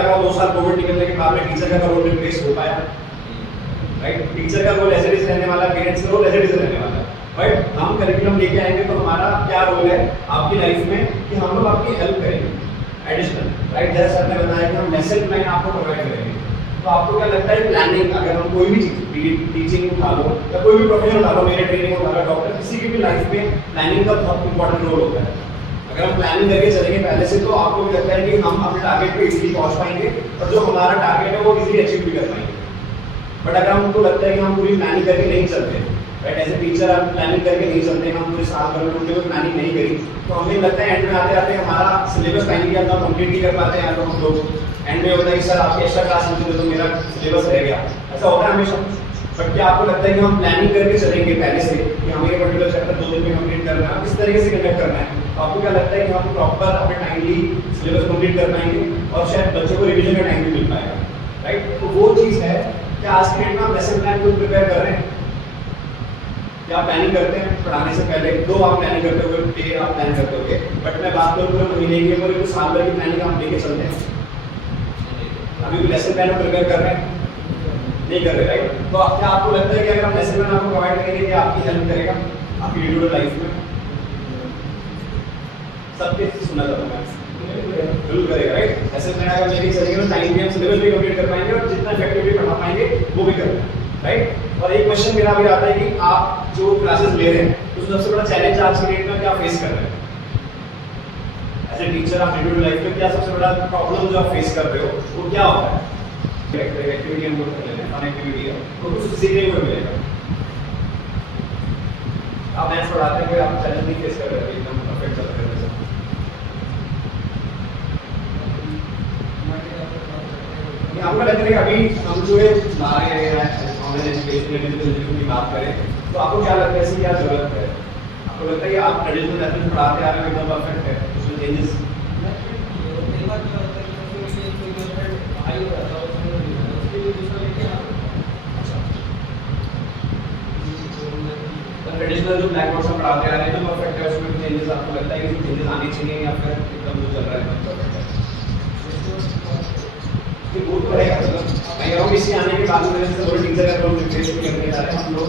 लग रहा 2 साल कोविड निकलने के बाद में टीचर का रोल रिप्लेस हो पाया, राइट? टीचर का रोल एज इट इज रहने वाला, पेरेंट्स का रोल एज इट इज रहने वाला, राइट? हम करिकुलम लेके आएंगे तो हमारा क्या रोल है आपकी लाइफ में कि हम लोग आपकी हेल्प करेंगे एडिशनल, राइट? जैसे सर ने बताया कि हम लेसन प्लान आपको प्रोवाइड करेंगे। तो आपको क्या लगता है प्लानिंग, अगर हम कोई भी चीज टीचिंग उठा लो या कोई भी प्रोफेशन उठा लो, मेरे ट्रेनिंग उठा लो, डॉक्टर, किसी की भी लाइफ में प्लानिंग का बहुत इंपॉर्टेंट रोल होता है। अगर हम प्लानिंग करके चलेंगे पहले से तो आपको भी लगता है कि हम अपने टारगेट पे इजीली पहुंच पाएंगे और जो हमारा टारगेट है वो इजीली अचीव भी कर पाएंगे। बट अगर हमको लगता है कि हम पूरी प्लानिंग करके नहीं चलते, राइट? एज ए टीचर आप प्लानिंग करके नहीं चलते, हम पूरे साल भर में कोई प्लानिंग नहीं करी तो हमें लगता है एंड में आते आते हमारा सिलेबस प्लानिंग किया तो कंप्लीट नहीं कर पाते हैं। तो हम लोग एंड में होता है कि सर आपकी एक्स्ट्रा क्लास मुझे तो मेरा सिलेबस रह गया, ऐसा होता है हमेशा। बट क्या आपको लगता है कि हम प्लानिंग करके चलेंगे पहले से कि हमें ये पर्टिकुलर चैप्टर 2 दिन में कंप्लीट करना है, किस तरीके से कंडक्ट करना है, तो आपको क्या लगता है कि हम प्रॉपर अपने टाइमली सिलेबस कंप्लीट कर पाएंगे और शायद बच्चों को रिवीजन का टाइम भी मिल पाएगा, राइट? तो वो चीज़ है कि आज के डेट में आप लेसन प्लान को प्रिपेयर कर रहे हैं, क्या प्लानिंग करते हैं पढ़ाने से पहले? दो आप प्लानिंग करते हुए, डे आप प्लान करते होगे, बट मैं बात करूँ पूरे महीने की और साल भर की प्लानिंग आप लेके चलते हैं। अभी भी लेसन प्लान प्रिपेयर कर रहे हैं, नहीं कर रहे, राइट? तो क्या आपको लगता है कि अगर हम लेसन प्लान आपको प्रोवाइड करेंगे कि आपकी हेल्प करेगा आपकी इंडिविजुअल लाइफ में? सबके सुना जाता है, जरूर करेगा, राइट? लेसन प्लान अगर लेके चलेंगे तो टाइम भी हम सिलेबस भी कंप्लीट कर पाएंगे और जितना इफेक्टिवली पढ़ा पाएंगे वो भी करना है, राइट? और एक क्वेश्चन मेरा भी आता है कि आप जो क्लासेस ले रहे हैं तो सबसे बड़ा चैलेंज आज की डेट में क्या फेस कर रहे हैं एज ए टीचर? आप इंडिविजुअल लाइफ में क्या सबसे बड़ा प्रॉब्लम जो आप फेस कर रहे हो वो क्या होता है? एक्टिविटी हम लोग कर लेते हैं, फन एक्टिविटी है तो कुछ सीखने को मिलेगा। आप मैथ्स पढ़ाते हैं, आप चैलेंज नहीं फेस कर रहे हैं, एकदम परफेक्ट चल रहे हैं। आपको लगता है कि अभी हम जो है हमारे ऑनलाइन एजुकेशन की बात करें तो आपको क्या लगता है इसकी क्या जरूरत है? आपको लगता है कि आप ट्रेडिशनल मेथड पढ़ाते आ रहे हो एकदम परफेक्ट है, उसमें चेंजेस ट्रेडिशनल जो ब्लैक बोर्ड से पढ़ाते आ रहे हैं तो परफेक्ट है, उसमें चेंजेस आपको लगता है कि चेंजेस आने चाहिए या फिर एकदम जो चल रहा है परफेक्ट है? कि वो तो रहेगा, मैं कह रहा हूँ इसी आने के बाद में से दो टीचर का रोल रिप्लेस भी करने जा रहे हैं हम लोग।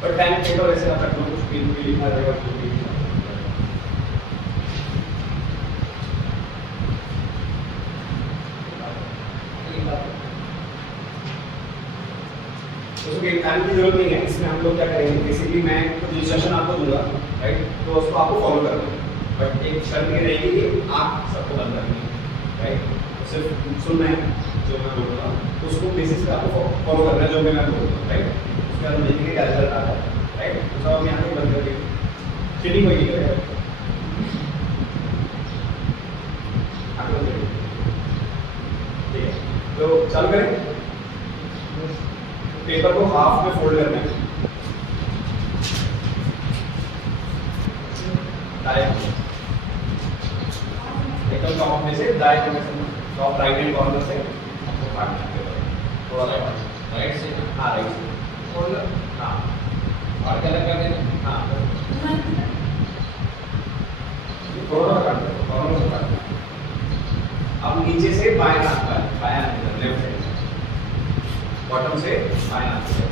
पर टाइम टेबल ऐसे आप रखो, कुछ भी लिखा रहेगा कुछ भी। उसको टाइम की जरूरत नहीं है, इसमें हम लोग क्या करेंगे बेसिकली मैं कुछ इंस्ट्रक्शन आपको दूंगा, राइट? तो उसको आपको फॉलो करना है, बट एक शर्त ये रहेगी कि आप सबको बंद करनी है, राइट? सिर्फ सुनना है जो मैं बोलूँगा तो उसको बेसिस पे आपको फॉलो करना है जो मैं बोलूँगा, राइट? उसके बाद देखेंगे क्या रिजल्ट आता है, राइट? तो सब हम यहाँ पे बंद करके चीटिंग कोई नहीं करेगा, ठीक है? तो चालू करें। पेपर को हाफ में फोल्ड करना है, एकदम टॉप में से दाएं कोने से, टॉप राइट हैंड कॉर्नर से आपको काटना है थोड़ा सा राइट से, हाँ राइट से फोल्ड, हाँ और क्या कर देना, हाँ थोड़ा काट दो, कॉर्नर से काट दो। अब नीचे से बाएं हाथ पर, बाएं हाथ की लेफ्ट साइड बॉटम से बाएं हाथ से,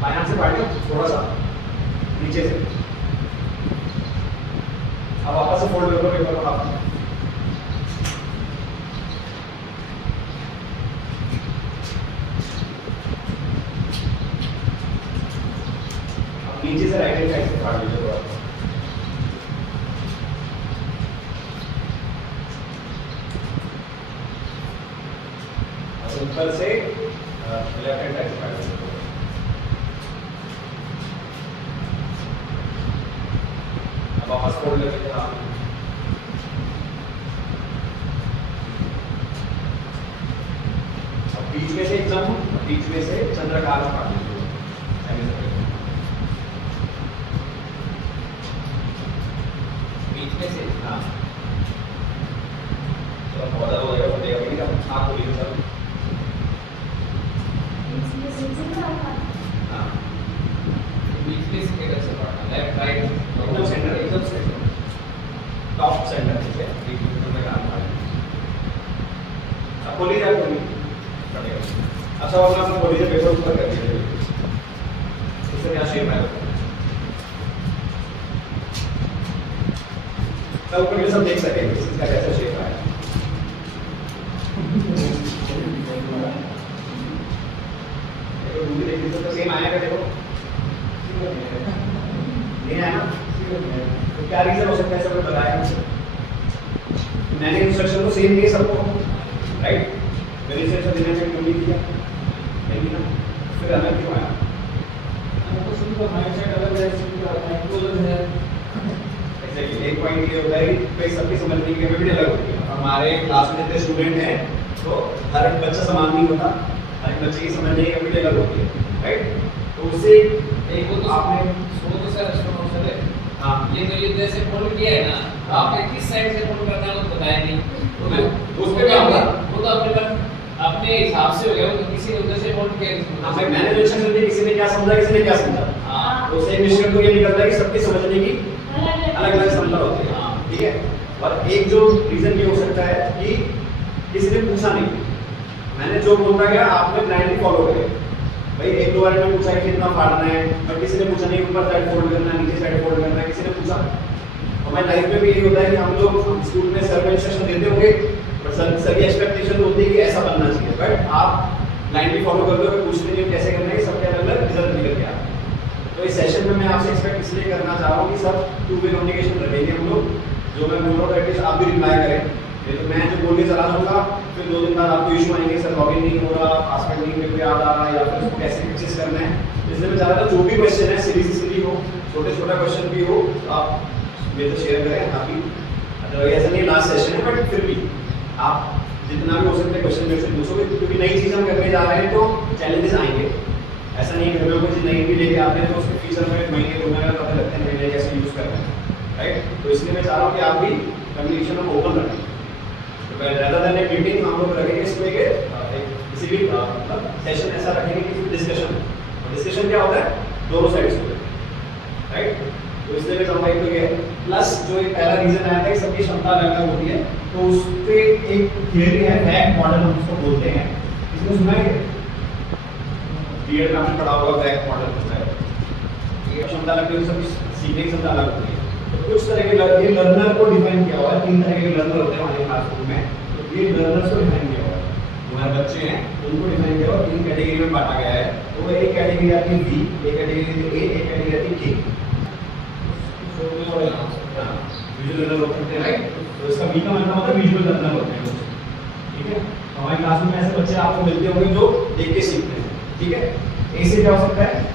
बाएं हाथ से काटिए थोड़ा सा नीचे से। अब वापस से फोल्ड कर लो पेपर को हाथ में, अब नीचे से राइट हैंड साइड से काट लीजिए थोड़ा, ऊपर से लेफ्ट हैंड साइड से काट लीजिए। अब वापस फोल्ड करके अब बीच में से एकदम बीच में से चंद्र जरा कार में काट लीजिए बीच में से हाँ चलो पौधा हो जाएगा फटेगा भी नहीं आप बोलिए सर हाँ बीच में से कैसे पढ़ना लेफ्ट राइट एकदम सेंटर टॉप सेंटर ठीक है बीच में काम कर अब बोलिए आप बोलिए अच्छा अपना अपना बोलिए पेपर ऊपर कर दीजिए इससे क्या शेप है सब ऊपर ये सब देख सकेंगे इसका कैसा शेप है देखो दूसरी देखिए तो सेम आएगा देखो नहीं आया ना तो क्या रीजन हो सकता है सब बताया मैंने इंस्ट्रक्शन तो सेम दिए सबको राइट मेरे से सब देने में क्यों नहीं दिया नहीं ना फिर अलग क्यों आया हमको शुरू का माइंडसेट अलग है शुरू का माइक्रोलर है एग्जैक्टली एक पॉइंट ये होता है कि सबकी समझने की कैपेबिलिटी अलग होती है हमारे क्लास में जितने स्टूडेंट हैं तो हर एक बच्चा समान नहीं होता हर एक बच्चे की समझने की कैपेबिलिटी अलग होती है राइट तो उससे एक वो तो आपने वो तो सर सर है हाँ ये तो युद्ध से फोल्ड किया है ना आपने किस साइड से फोल्ड करना है वो तो बताया नहीं उस पे क्या होगा वो तो अपने हिसाब से हो गया वो तो किसी ने उधर से फोल्ड किया हाँ भाई मैंने जो इंस्ट्रक्शन दी किसी ने क्या समझा किसी ने क्या समझा हाँ तो सेम इंस्ट्रक्शन तो ये निकलता है कि सबकी समझने की अलग अलग समझ होती है हाँ। ठीक है और एक जो रीजन ये हो सकता है कि किसी ने पूछा नहीं मैंने जो बोलता गया आपने ब्लाइंडली फॉलो करे भाई एक दो बार में पूछा कि कितना फाड़ना है और किसी ने पूछा नहीं ऊपर साइड फोल्ड करना है नीचे साइड फोल्ड करना है किसी ने पूछा हमारी लाइफ में भी यही होता है कि हम लोग स्कूल में सर में इंस्ट्रक्शन देते होंगे बट सर सभी एक्सपेक्टेशन होती है कि ऐसा बनना चाहिए बट आप ब्लाइंडली फॉलो करते हो पूछते नहीं कैसे करना है सबके अलग अलग रिजल्ट निकल के आते हैं तो इस सेशन में मैं आपसे एक्सपेक्ट इसलिए करना चाह रहा हूँ कि सब टू वे कम्युनिकेशन रखेंगे हम लोग जो मैं बोल रहा हूँ एटलीस्ट आप भी रिप्लाई करें नहीं तो मैं जो बोल के चला जाऊँगा फिर 2 दिन बाद आपको इशू आएंगे सर लॉगिन नहीं हो रहा पासवर्ड नहीं मेरे को याद आ रहा है या फिर उसको कैसे फिक्सेस करना है इसलिए मैं चाह रहा था जो भी क्वेश्चन है सीधी से सीधी हो छोटे छोटा क्वेश्चन भी हो तो आप मेरे से शेयर करें आप भी अदरवाइज ऐसा नहीं लास्ट सेशन है बट फिर भी आप जितना भी हो सकता है क्वेश्चन मेरे से पूछोगे क्योंकि नई चीज़ हम करने जा रहे हैं तो चैलेंजेस आएंगे ऐसा नहीं घर में कोई चीज़ नई भी लेके आते हैं तो उसके फीचर में महीने 2 महीने पता लगते हैं नए कैसे यूज़ करना है राइट तो इसलिए मैं चाह रहा हूँ कि आप भी कम्युनिकेशन में ओपन रखें तो rather than एक मीटिंग हम लोग रखेंगे इसमें कि किसी भी मतलब सेशन ऐसा रखेंगे कि डिस्कशन और डिस्कशन क्या होता है दोनों साइड से राइट तो इसलिए मैं चाहूँगा एक तो ये प्लस जो एक पहला रीजन आया था कि सबकी क्षमता अलग अलग होती है तो उस पे एक थियरी है बैक मॉडल हम उसको बोलते हैं इसमें सुना है बीएड में आपने पढ़ा होगा बैक मॉडल होता है ये क्षमता अलग होती है सबकी सीखने की क्षमता अलग होती है तो कुछ तरह के लर्नर को डिफाइन किया हुआ है 3 तरह के लर्नर होते हैं हमारे क्लासरूम में तो ये लर्नर्स को डिफाइन किया हुआ है हमारे बच्चे हैं उनको डिफाइन किया हुआ 3 कैटेगरी में बांटा गया है तो एक कैटेगरी आती है बी एक कैटेगरी ए एक कैटेगरी आती है के विजुअल लर्नर होते हैं राइट तो इसका बी का मतलब होता है विजुअल लर्नर होते हैं ठीक है हमारे क्लास में ऐसे बच्चे आपको मिलते होंगे जो देख के सीखते हैं ठीक है ए से क्या हो सकता है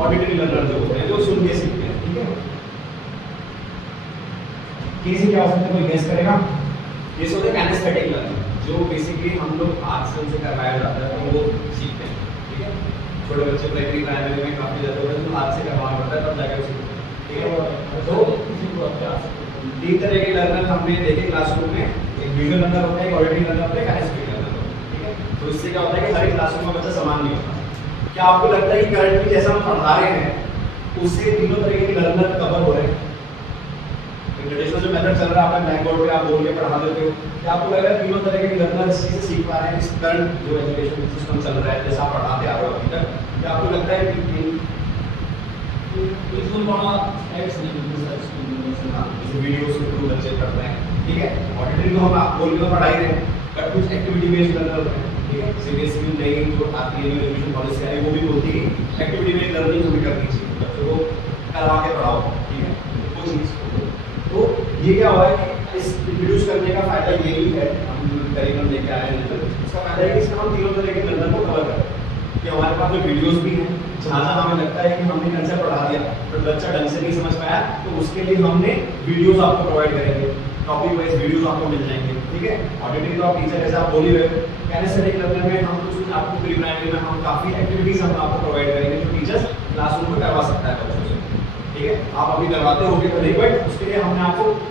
ऑडिटरी लर्नर जो होते हैं जो सुन के सीखते हैं ठीक है के से क्या हो सकता है कोई गेस करेगा ये होता है काइनेस्थेटिक लर्निंग जो बेसिकली हम लोग हाथ से उनसे करवाया जाता है तो वो सीखते हैं ठीक है छोटे बच्चे प्राइमरी प्राइमरी में काफी जाते हैं तो हाथ से करवाना पड़ता है तब जाके वो सीखते हैं ठीक है तो 3 तरह के लर्नर हमने देखे क्लासरूम में एक विजुअल लर्नर होता है एक ऑडिटरी लर्नर होता है काइनेस्थेटिक लर्नर होता है ठीक है तो इससे क्या होता है कि हर एक क्लासरूम में बच्चा समान नहीं होता क्या आपको लगता है कि करंटली जैसा हम पढ़ा रहे हैं उससे तीनों तरीके के लर्नर कवर हो रहे हैं ट्रेडिशनल जो मेथड चल रहा है आपने ब्लैक बोर्ड पे आप बोल के पढ़ा देते हो क्या आपको लग रहा है तीनों तरह के लर्नर इस चीज़ से सीख पा रहे हैं इस करंट जो एजुकेशन सिस्टम चल रहा है जैसा आप पढ़ाते आ रहे हो अभी तक क्या आपको लगता है कि बिल्कुल बड़ा एड्स नहीं बिल्कुल सर्च जैसे वीडियोस के थ्रू बच्चे पढ़ते हैं ठीक है ऑडिटरी तो हम आप बोल के तो पढ़ा ही रहे हैं बट कुछ एक्टिविटी बेस्ड लर्नर होते हैं ठीक है सीबीएसई में नई जो आती है एजुकेशन पॉलिसी आई वो भी बोलती है एक्टिविटी बेस्ड लर्निंग हमें करनी चाहिए बच्चों को करवा के पढ़ाओ ठीक है वो चीज़ तो ये क्या हुआ है कि इस इंट्रोड्यूस करने का फायदा ये भी है हम करिकुलम लेके आए हैं तो इसका फायदा है कि इसमें हम तीनों तरह के लर्नर को कवर करें कि हमारे पास जो वीडियोस भी हैं जहाँ जहाँ हमें लगता है कि हमने कंसेप्ट पढ़ा दिया बट बच्चा ढंग से नहीं समझ पाया तो उसके लिए हमने वीडियोस आपको प्रोवाइड करेंगे टॉपिक वाइज वीडियोस आपको मिल जाएंगे ठीक है ऑडिटरी तो आप टीचर जैसे आप बोल ही रहे हो कैनेस्थेटिक लर्नर में हम कुछ आपको प्री प्राइमरी में हम काफ़ी एक्टिविटीज़ हम आपको प्रोवाइड करेंगे जो टीचर्स क्लासरूम में करवा सकता है बच्चों से। ठीक है, आप अभी करवाते होगे तो नहीं, बट उसके लिए हमने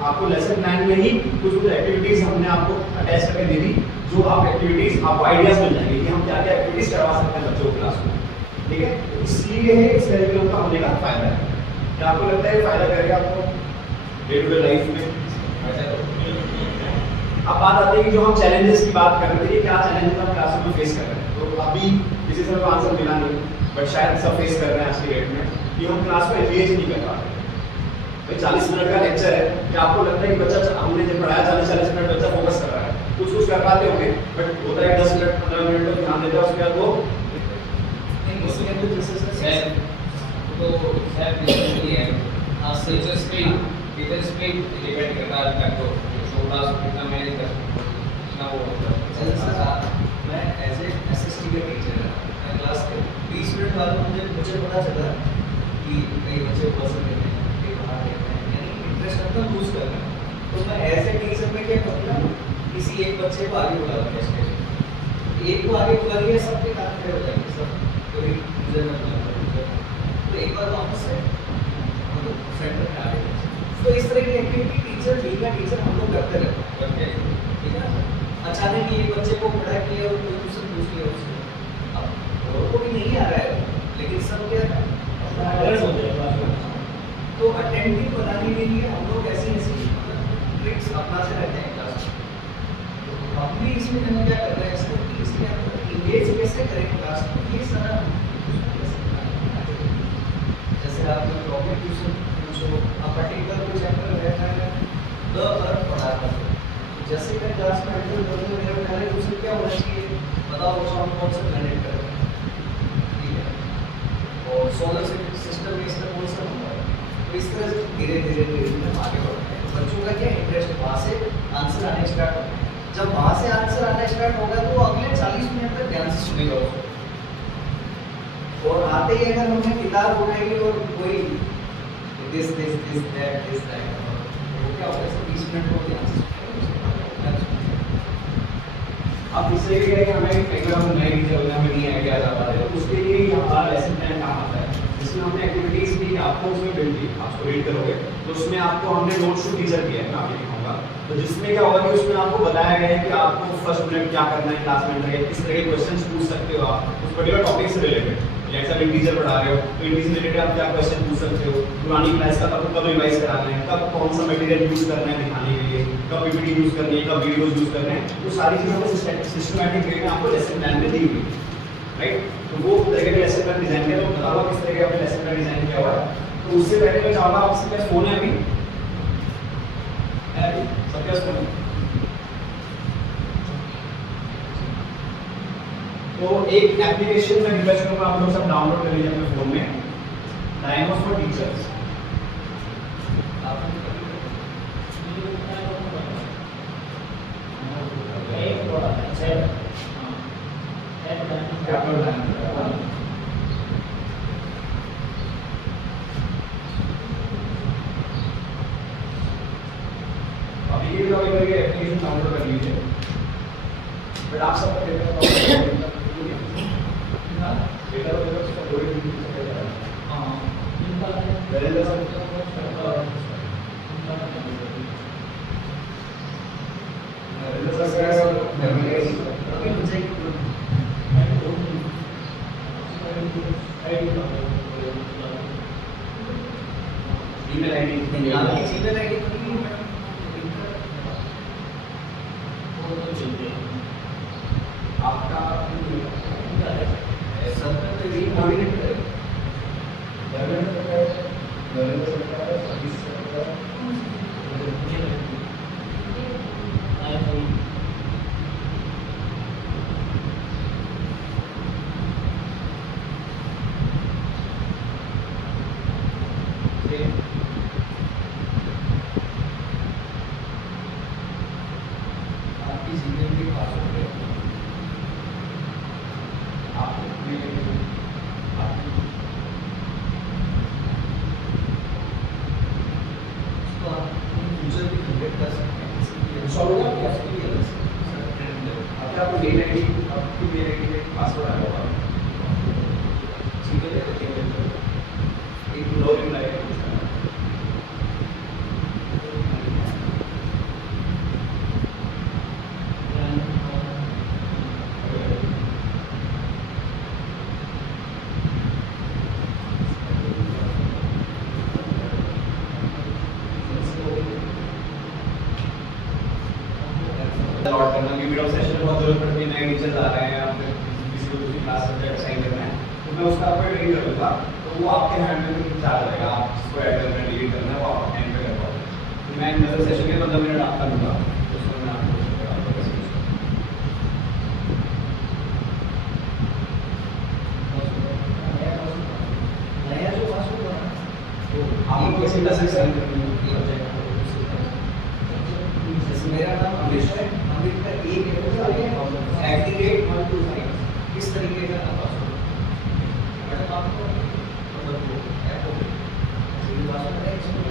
आपको लेसन प्लान में ही कुछ एक्टिविटीज़ हमने आपको अटैच करके दे दी, जो आप एक्टिविटीज़ आपको आइडियाज़ मिल जाएंगे कि हम क्या क्या एक्टिविटीज़ करवा सकते हैं बच्चों को क्लास में। ठीक है, इसलिए इस करिकुलम का होने का फायदा है। क्या आपको लगता है फायदा करेगा आपको डे टू डे लाइफ में? अब बात आती है कि जो हम चैलेंजेस की बात कर रहे थे, क्या चैलेंजेस हम क्लासरूम में फेस कर रहे हैं। तो अभी किसी से आंसर मिला नहीं, बट शायद सब फेस कर रहे हैं आज की डेट में कि हम क्लास में एंगेज नहीं कर पा रहे। भाई 40 मिनट का लेक्चर है, क्या आपको लगता है कि बच्चा हमने जब पढ़ाया 40 मिनट बच्चा फोकस कर रहा है? कुछ कर पाते होंगे, बट होता है 10 मिनट 15 मिनट तक ध्यान देता है, उसके बाद वो इसके अंदर जैसे सर तो सर बेसिकली है टीचर्स पे डिपेंड करता है तक तो छोटा कितना मैनेज कर कितना वो सर मैं एज ए एसएसटी का टीचर है, मैं क्लास के 20 मिनट बाद मुझे पता चला कि कई बच्चे पसंद करते हैं, कई बाहर देखते हैं, यानी इंटरेस्ट अपना लूज कर रहे हैं। तो मैं एज ए टीचर में क्या करूँगा, किसी एक बच्चे को आगे बुला दूँगा, स्टेज एक को आगे बुला लिया, सबके काम खड़े हो जाएंगे, सब कोई यूजर में बुला तो एक बार वापस से सेंटर में आ गए। तो इस तरह की activity teacher being a teacher हम लोग करते रहते हैं, ठीक है। अचानक ही एक बच्चे को खड़ा किया और कोई क्वेश्चन पूछ लिया उससे, अब और को भी नहीं आ रहा है, लेकिन सब क्या है तो अटेंटिव बनाने के लिए हम लोग ऐसी ट्रिक्स अपनाते रहते हैं क्लास में। तो हम भी इसमें हम क्या कर रहे हैं, इसको इसके अंदर इंगेज कैसे करें क्लास में, ये सारा जैसे आप कोई टॉपिक ट्यूशन पूछो, आप पर्टिकुलर कोई चैप्टर रहता है द अर्थ पढ़ाता है, जैसे मैं क्लास में एंटर करते हैं मेरा पहले क्वेश्चन क्या होना चाहिए, बताओ बच्चों हम कौन सा प्लैनेट कर रहे हैं, ठीक है, और सोलर सिस्टम में इसका कौन सा नंबर है। तो इस तरह से धीरे धीरे हम आगे बढ़ते हैं। बच्चों का क्या इंटरेस्ट, वहाँ से आंसर आने स्टार्ट होता है। जब वहाँ से आंसर आना स्टार्ट होगा तो अगले 40 मिनट तक ध्यान से सुनेगा उसको, और आते ही अगर हमने किताब उठाई और कोई दिस दैट वो क्या होगा, 20 मिनट को ध्यान से अब इससे ये है कि हमें एग्जाम नए टीचर होने हमें नहीं आइडिया आ जाता है, तो उसके लिए ही हमारा लेसन प्लान काम आता है, जिसमें हमने एक्टिविटीज़ भी आपको उसमें बिल्ड की, आपको रीड करोगे तो उसमें आपको हमने नोट्स टू टीचर किया है, मैं आपको दिखाऊंगा। तो जिसमें क्या होगा कि उसमें आपको बताया गया है कि आपको फर्स्ट मिनट क्या करना है क्लास में, किस तरह के क्वेश्चन पूछ सकते हो आप उस पर्टिकुलर टॉपिक से रिलेटेड। जैसे आप टीचर पढ़ा रहे हो तो इंग्लिश से रिलेटेड आप क्या क्वेश्चन पूछ सकते हो, पुरानी क्लास का आपको कब रिवाइज कराना है, कब कौन सा मटेरियल यूज़ करना है दिखाने के लिए, कब पीपीटी यूज़ करनी है, कब वीडियोस यूज़ करने हैं, तो सारी चीज़ों को सिस्टमैटिक वे में आपको लेसन प्लान में दी हुई, राइट। तो वो तरीके का लेसन प्लान डिजाइन किया, तो बताओ किस तरह का आपने लेसन प्लान डिजाइन किया हुआ है। तो उससे पहले मैं चाहूँगा आपसे क्या फ़ोन है अभी सबके पास फ़ोन है, तो एक एप्लीकेशन में रिक्वेस्ट करूँगा आप लोग सब डाउनलोड कर लीजिए अपने फ़ोन में, डायनोस फॉर टीचर्स। अभी ये लॉगिन करके एप्लीकेशन डाउनलोड कर लीजिए, बट आप सबका डेटा ईमेल आईडी आपका आपकी जीमेल के पासवर्ड है, उसको आप यूजर भी जनरेट कर सकते हैं, इसके लिए सॉल्व होगा क्या? उसके लिए अलग से आपको मेल आईडी, आपकी मेल आईडी में पासवर्ड मैं उसका आपको ट्रेन कर दूंगा, तो वो आपके हैंड में कुछ चार्ज रहेगा, आप जिसको ऐड करना है, डिलीट करना है, वो आप हैंड पे कर पाओगे। मैं नजर सेशन के 15 मिनट आपका दूंगा, उसमें मैं आपको कैसे यूज नया जो पासवर्ड बना तो आपको किसी का सिस्टम जैसे मेरा नाम अमित है, अमित का एक @125 इस तरीके का पासवर्ड मैडम आपको मतलब वो ऐप हो गया पासवर्ड है इसमें